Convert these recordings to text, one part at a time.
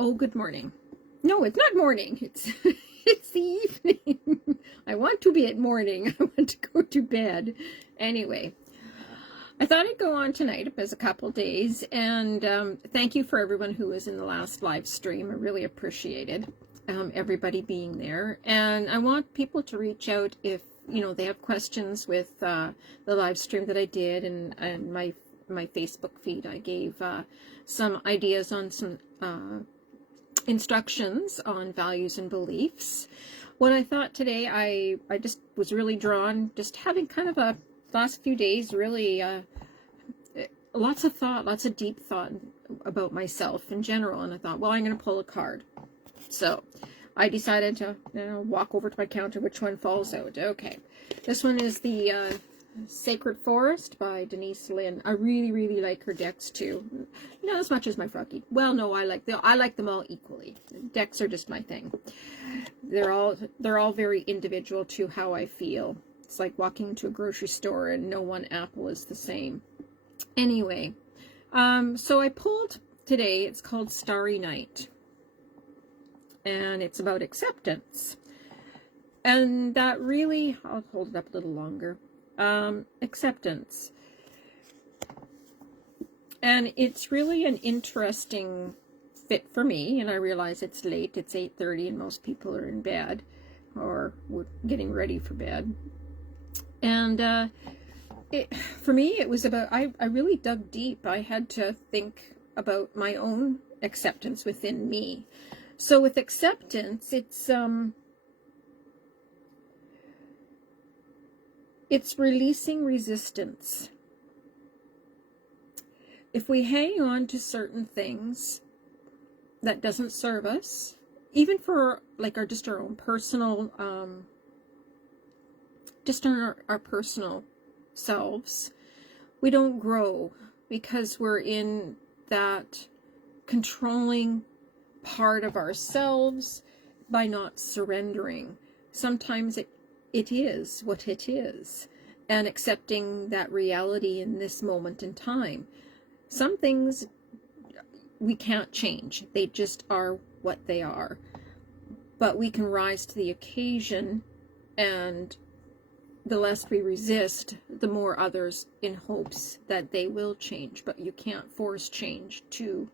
Oh, good morning. No, it's not morning. It's it's the evening. I want to be at morning. I want to go to bed. Anyway, I thought I'd go on tonight as a couple days, and thank you for everyone who was in the last live stream. I really appreciated everybody being there, and I want people to reach out if they have questions with the live stream that I did and my Facebook feed. I gave some ideas on some instructions on values and beliefs. What I thought today, I just was really drawn, just having kind of a last few days, really lots of thought, lots of deep thought about myself in general. And I thought, well, I'm going to pull a card. So I decided to walk over to my counter, which one falls out. Okay. This one is the Sacred Forest by Denise Linn. I really, really like her decks too. Not as much as my Froggy. Well, no, I like them all equally. Decks are just my thing. They're all very individual to how I feel. It's like walking to a grocery store and no one apple is the same. Anyway, so I pulled today. It's called Starry Night, and it's about acceptance. And that really, I'll hold it up a little longer. Acceptance. And it's really an interesting fit for me, and I realize it's late. It's 8:30 and most people are in bed or getting ready for bed. And for me, it was about, I really dug deep. I had to think about my own acceptance within me. So with acceptance, it's releasing resistance. If we hang on to certain things that doesn't serve us, even for like our own personal, just our personal selves, we don't grow because we're in that controlling part of ourselves by not surrendering. Sometimes it is what it is, and accepting that reality in this moment in time. Some things we can't change. They just are what they are. But we can rise to the occasion, and the less we resist, the more others in hopes that they will change. But you can't force change to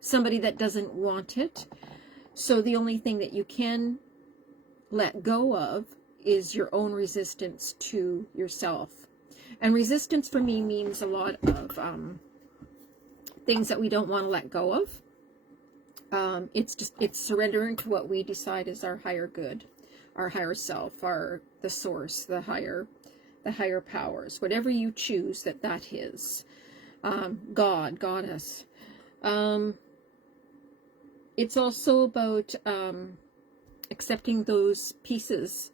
somebody that doesn't want it. So the only thing that you can let go of is your own resistance to yourself. And resistance for me means a lot of things that we don't want to let go of. It's surrendering to what we decide is our higher good, our higher self, the source, the higher powers, whatever you choose that is. God, Goddess. It's also about accepting those pieces,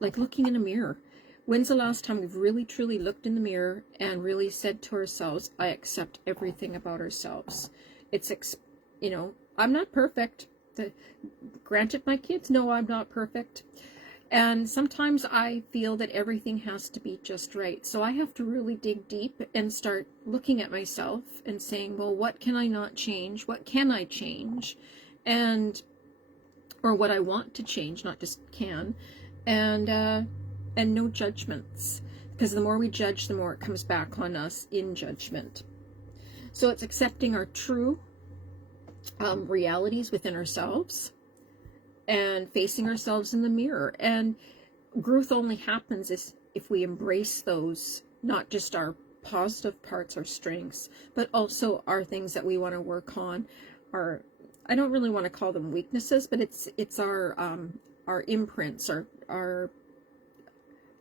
like looking in a mirror. When's the last time we've really truly looked in the mirror and really said to ourselves, I accept everything about ourselves? I'm not perfect. Granted, my kids know I'm not perfect. And sometimes I feel that everything has to be just right. So I have to really dig deep and start looking at myself and saying, well, what can I not change? What can I change? Or what I want to change, not just can. And no judgments, because the more we judge, the more it comes back on us in judgment. So it's accepting our true realities within ourselves and facing ourselves in the mirror. And growth only happens if we embrace those, not just our positive parts, our strengths, but also our things that we want to work on. I don't really want to call them weaknesses, but it's our imprints, our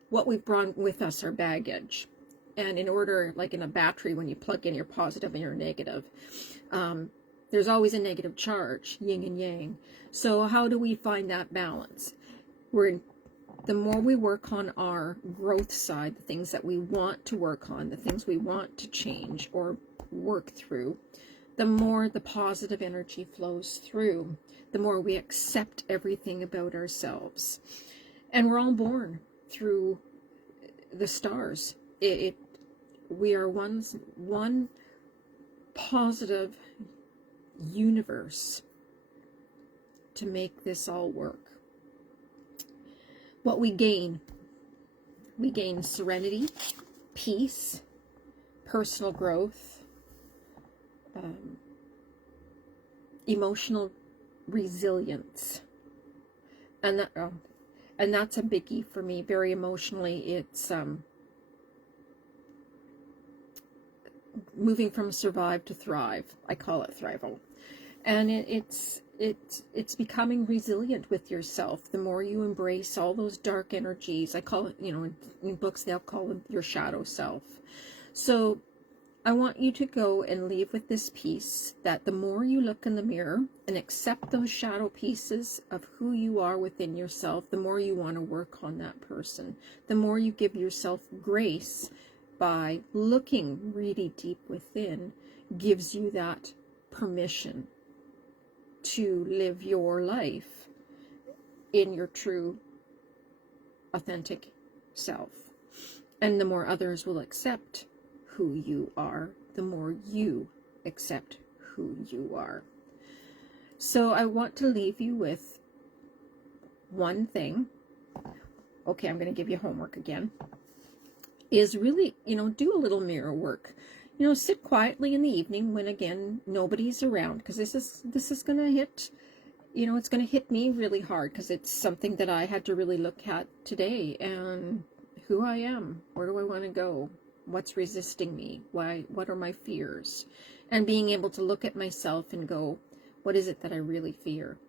what we've brought with us, our baggage. And in order, like in a battery, when you plug in your positive and your negative, there's always a negative charge, yin and yang. So how do we find that balance? The more we work on our growth side, the things that we want to work on, the things we want to change or work through, the more the positive energy flows through, the more we accept everything about ourselves. And we're all born through the stars. We are one positive universe to make this all work. What we gain serenity, peace, personal growth, emotional resilience, and that's a biggie for me. Very emotionally, it's moving from survive to thrive. I call it thrival, and it's becoming resilient with yourself. The more you embrace all those dark energies, I call it, in books they'll call them your shadow self. So I want you to go and leave with this piece that the more you look in the mirror and accept those shadow pieces of who you are within yourself, the more you want to work on that person. The more you give yourself grace by looking really deep within, gives you that permission to live your life in your true, authentic self. And the more others will accept who you are, the more you accept who you are. So I want to leave you with one thing. Okay, I'm going to give you homework again. Is really, do a little mirror work. Sit quietly in the evening when, again, nobody's around, because this is going to hit, it's going to hit me really hard, because it's something that I had to really look at today, and who I am, where do I want to go, what's resisting me, what are my fears, and being able to look at myself and go, what is it that I really fear?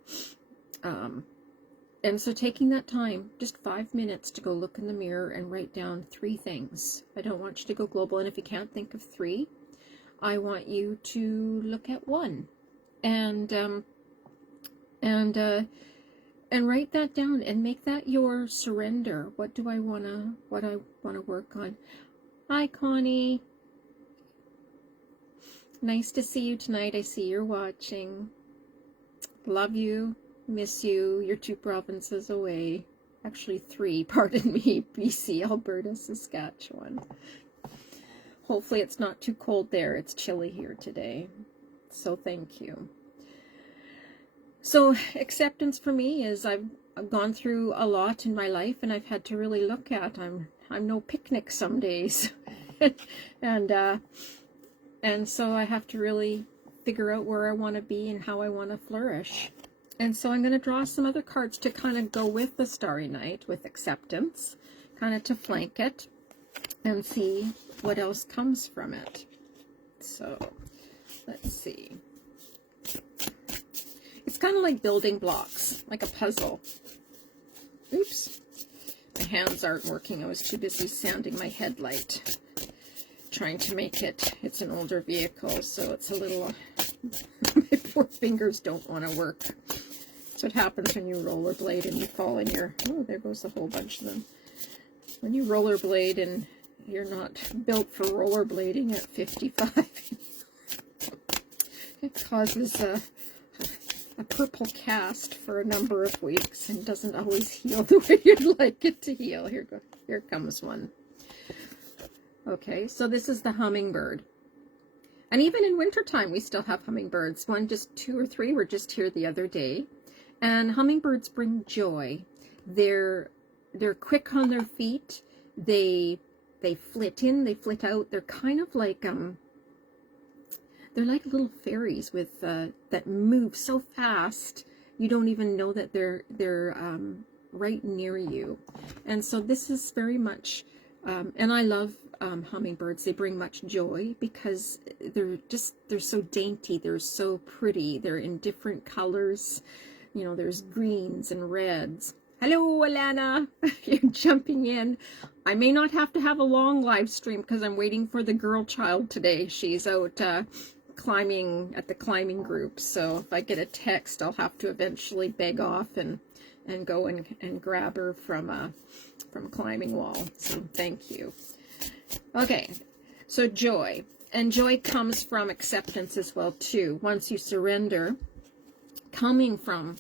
And so taking that time, just 5 minutes, to go look in the mirror and write down 3 things. I don't want you to go global, and if you can't think of 3, I want you to look at 1, and write that down and make that your surrender. What I want to work on. Hi, Connie. Nice to see you tonight. I see you're watching. Love you. Miss you. You're 2 provinces away. Actually 3, pardon me. BC, Alberta, Saskatchewan. Hopefully it's not too cold there. It's chilly here today. So thank you. So acceptance for me is I've gone through a lot in my life, and I've had to really look at. I'm no picnic some days. and so I have to really figure out where I want to be and how I want to flourish. And so I'm going to draw some other cards to kind of go with the Starry Night, with acceptance, kind of to flank it, and see what else comes from it. So let's see. It's kind of like building blocks, like a puzzle. Oops. My hands aren't working. I was too busy sanding my headlight, trying to make it. It's an older vehicle, so it's a little... my poor fingers don't want to work. That's what happens when you rollerblade and you fall in your... Oh, there goes a whole bunch of them. When you rollerblade and you're not built for rollerblading at 55, it causes a purple cast for a number of weeks and doesn't always heal the way you'd like it to heal. Here comes one. Okay, so this is the hummingbird. And even in wintertime, we still have hummingbirds. 2 or 3 were just here the other day. And hummingbirds bring joy. They're quick on their feet. They flit in, they flit out. They're kind of like they're like little fairies with that move so fast you don't even know that they're right near you. And so this is very much and I love hummingbirds. They bring much joy because they're so dainty, they're so pretty, they're in different colors. There's greens and reds. Hello, Alana. You're jumping in. I may not have to have a long live stream because I'm waiting for the girl child today. She's out climbing at the climbing group. So if I get a text, I'll have to eventually beg off and go and grab her from climbing wall. So thank you. Okay, so joy. And joy comes from acceptance as well, too. Once you surrender, coming from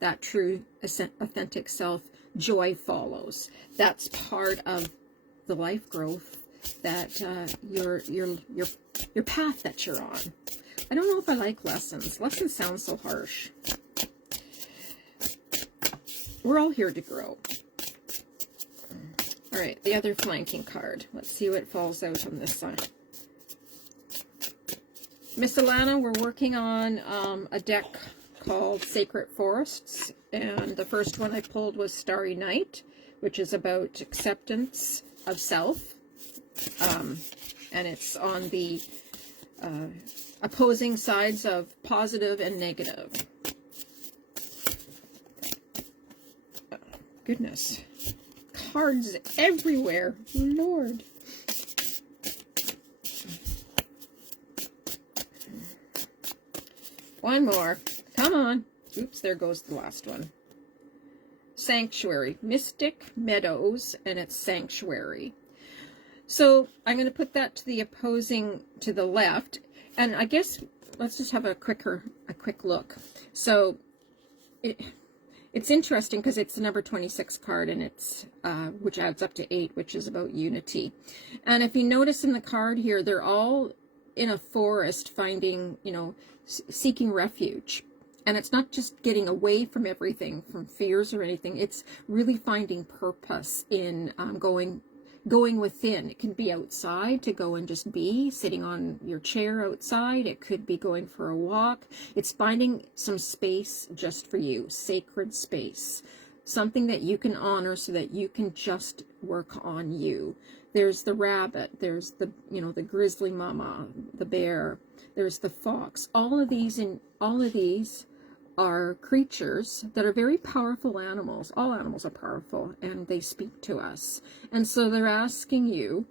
that true, authentic self, joy follows. That's part of the life growth that your path that you're on. I don't know if I like lessons. Lessons sound so harsh. We're all here to grow. All right, the other flanking card. Let's see what falls out on this side. Miss Alana, we're working on a deck called Sacred Forests, and the first one I pulled was Starry Night, which is about acceptance of self, and it's on the opposing sides of positive and negative. Goodness, cards everywhere, Lord. One more. Come on. Oops, there goes the last one. Sanctuary. Mystic Meadows, and it's Sanctuary. So I'm going to put that to the opposing, to the left. And I guess let's just have a quick look. So it's interesting because it's the number 26 card, and it's which adds up to 8, which is about unity. And if you notice in the card here, they're all in a forest finding, you know, seeking refuge. And it's not just getting away from everything, from fears or anything. It's really finding purpose in going within. It can be outside, to go and just be sitting on your chair outside. It could be going for a walk. It's finding some space just for you, sacred space, something that you can honor so that you can just work on you. There's the rabbit, there's the, you know, the grizzly mama, the bear, there's the fox. All of these are creatures that are very powerful animals. All animals are powerful, and they speak to us. And so they're asking you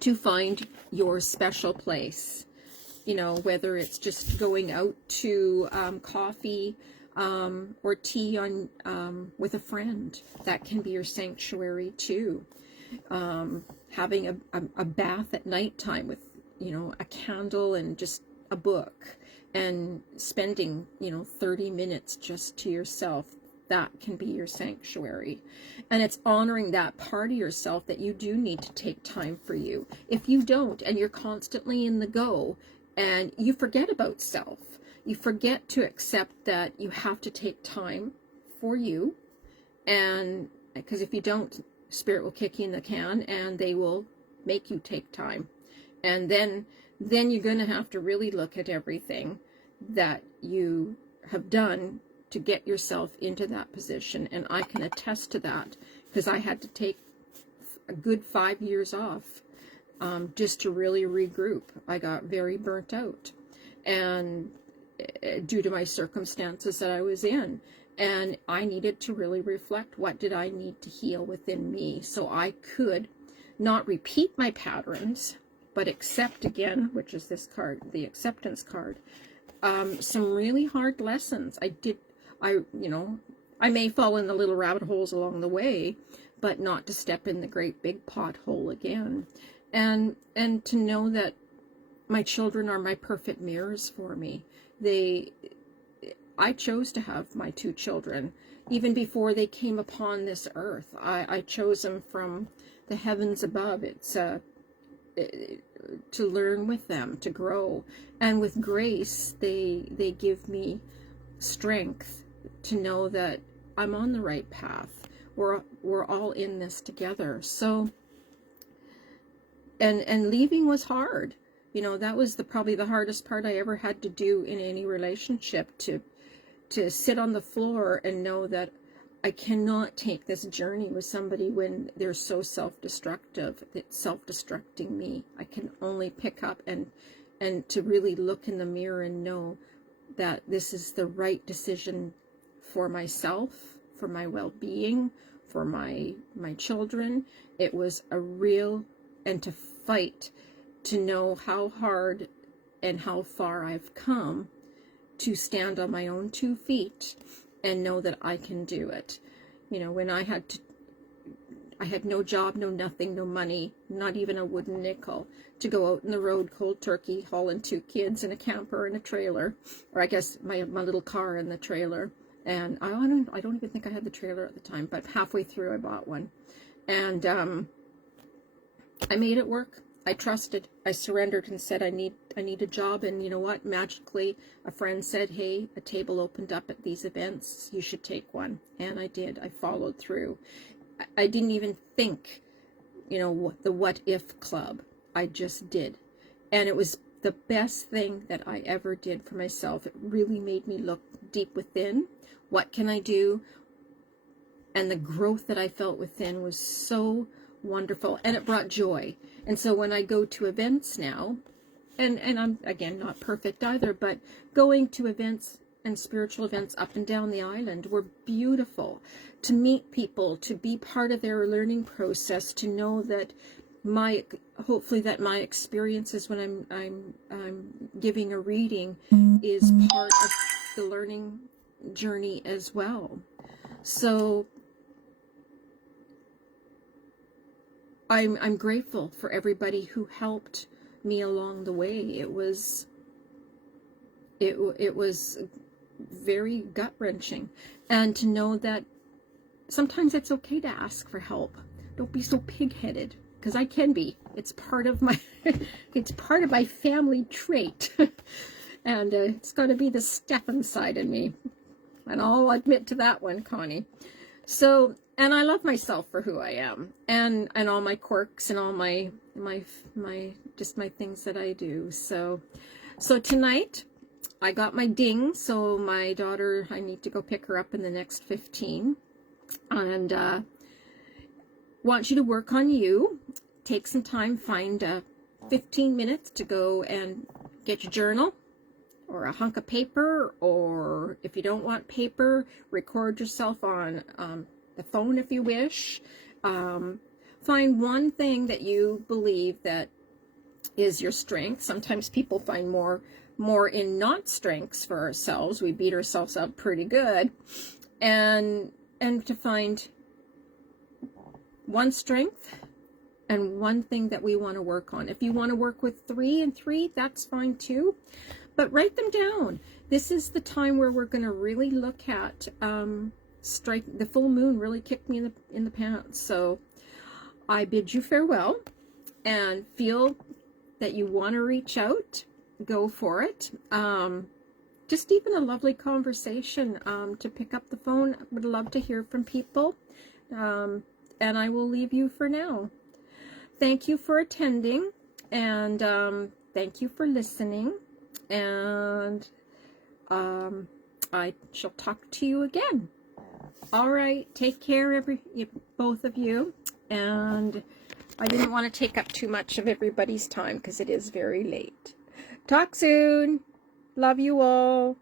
to find your special place. You know, whether it's just going out to coffee or tea on with a friend, that can be your sanctuary too. Having a bath at nighttime with, you know, a candle and just a book, and spending, you know, 30 minutes just to yourself, that can be your sanctuary. And it's honoring that part of yourself that you do need to take time for you. If you don't, and you're constantly in the go, and you forget about self, you forget to accept that you have to take time for you. And because if you don't, Spirit will kick you in the can, and they will make you take time. And then you're going to have to really look at everything that you have done to get yourself into that position. And I can attest to that, because I had to take a good 5 years off just to really regroup. I got very burnt out, and due to my circumstances that I was in. And I needed to really reflect, what did I need to heal within me, so I could not repeat my patterns, but accept again, which is this card, the acceptance card, some really hard lessons. I may fall in the little rabbit holes along the way, but not to step in the great big pothole again. And to know that my children are my perfect mirrors for me. I chose to have my 2 children even before they came upon this earth. I chose them from the heavens above. It's to learn with them, to grow. And with grace, they give me strength to know that I'm on the right path. We're all in this together. So, and leaving was hard. You know, that was probably the hardest part I ever had to do in any relationship, to sit on the floor and know that I cannot take this journey with somebody when they're so self-destructive. It's self-destructing me. I can only pick up and to really look in the mirror and know that this is the right decision for myself, for my well-being, for my children. It was a real, and to fight, to know how hard and how far I've come to stand on my own 2 feet and know that I can do it. You know, when I had no job, no nothing, no money, not even a wooden nickel, to go out in the road cold turkey, hauling 2 kids in a camper and a trailer, or I guess my little car in the trailer. And I don't even think I had the trailer at the time, but halfway through I bought one. And I made it work. I trusted. I surrendered and said, I need a job. And you know what? Magically, a friend said, hey, a table opened up at these events. You should take one. And I did. I followed through. I didn't even think, you know, the what if club. I just did. And it was the best thing that I ever did for myself. It really made me look deep within. What can I do? And the growth that I felt within was so wonderful, and it brought joy. And so when I go to events now, and I'm again not perfect either, but going to events and spiritual events up and down the island were beautiful. To meet people, to be part of their learning process, to know that hopefully that my experiences when I'm giving a reading is part of the learning journey as well. So I'm grateful for everybody who helped me along the way. It was very gut-wrenching, and to know that sometimes it's okay to ask for help. Don't be so pig-headed, because I can be. It's part of my it's part of my family trait. And it's got to be the Stefan side in me, and I'll admit to that one, Connie. So, and I love myself for who I am, and all my quirks and all my just my things that I do. So tonight I got my ding. So my daughter, I need to go pick her up in the next 15, and want you to work on you. Take some time, find 15 minutes to go and get your journal or a hunk of paper, or if you don't want paper, record yourself on the phone if you wish. Find one thing that you believe that is your strength. Sometimes people find more in not strengths for ourselves. We beat ourselves up pretty good, and to find one strength and one thing that we want to work on. If you want to work with 3 and 3, that's fine too. But write them down. This is the time where we're going to really look at the full moon really kicked me in the pants. So I bid you farewell, and feel that you want to reach out, go for it. Just even a lovely conversation to pick up the phone. I would love to hear from people. And I will leave you for now. Thank you for attending, and thank you for listening. And I shall talk to you again. All right, take care, both of you. And I didn't want to take up too much of everybody's time because it is very late. Talk soon. Love you all.